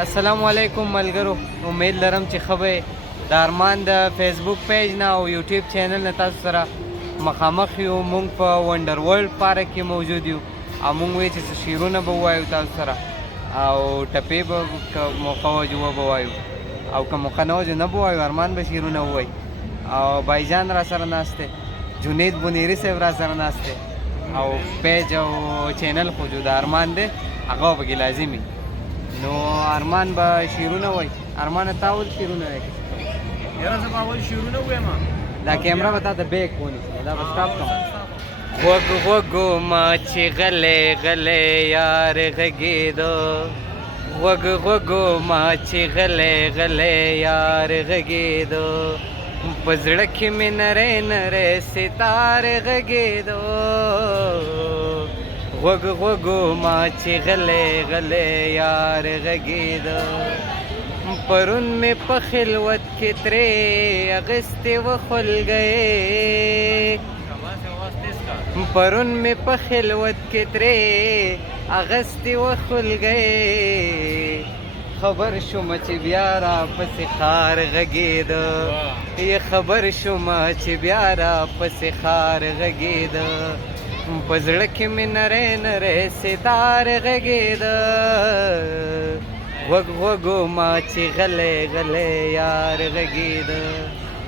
السلام علیکم ملګرو، امید لرم چې ښه به د ارمان د فیسبوک پیج نه او یوټیوب چینل نه تاسو سره مخامخ یو. موږ په ونډر ورلډ پارک کې موجود یو او موږ وایو چې څه شعرونه به ووایو تاسو سره او ټپې به که موقع وجو به ووایو او که موقع نه وجو نه به ووایو. ارمان به شعرونه ووایي او بایجان را سره ناست دی، جنید بنیري صاحب را سره ناست دی او پیج او چینل خو جو د ارمان دی، هغه به کې لازمي. نو ارمان به شعرونه وایي. ارمان تا اول شعرونه وایي؟ یاره زه به اول شعرونه ووایم. دا کیمره به تا ته بیک ونیسي، دا به سټاپ کړم. غوږ غوږو ما چې غلی غلی یار غږېده، غوږ غوږو ما چې غلی غلی یار غږېده، په زړه کې مې نری نری ستار غږېده. غوږ غوږو ما چې غلی غلی یار غږېده، پرون مې په خلوت کې ترې اغستې و خولګۍ، پرون مې په خلوت کې ترې اغستې و خولګۍ، خبر شوم چې بیا را پسې خار غږېده، یې خبر شوم چې بیا را پسې خار غږېده، په زړه کې مې نری نری ستار غږېده. غوږ غوږو ما چې غلی غلی یار غږېده،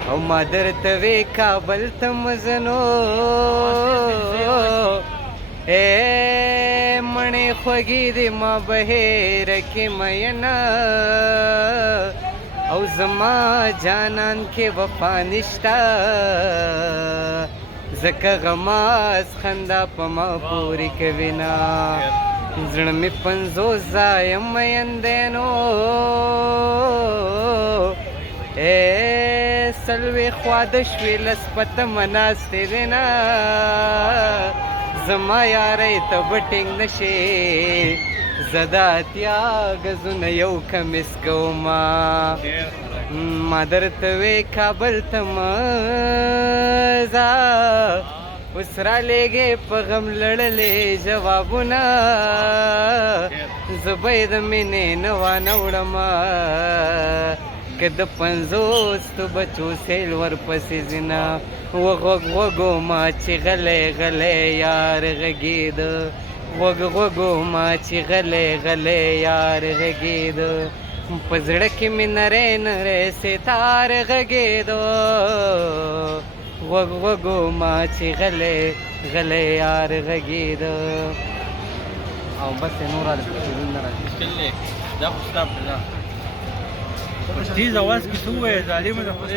او ما درته وې کابل ته مزنو مڼې خوږې دي ما بهیره کې مینه، او زما جانان کې وفا نشته، ځکه غماز خندا په ما پورې کوي نه، زړه مې 50 ځایه مین دی نو سلوې خوا د شوې لس په تمه ناستې دی نه، زما یارۍ ته به ټینګ نه شې، زه د اتیا ګزونه یو کمیس کومه، ما درته وې کابل ته مه ځه، اوس رالیږې په غم لړلې جوابونه، زه به یې د مینې نه وانه وړمه، که د 50 بچو سیل ورپسې ځینه. غوږ غوږو ما چې غلی غلی یار غږېده، غوږ غوږو ما چې غلی غلی یار غږېده، په زړه کې مې نری نری ستار غږېده. غوږ غوږو ما چې غلی غلی یار غږېده. او بس نور شعرونه نه راځي. مشکل دی، دا خو ستا په تیز اواز کې څه ووایې ظالمه د خدای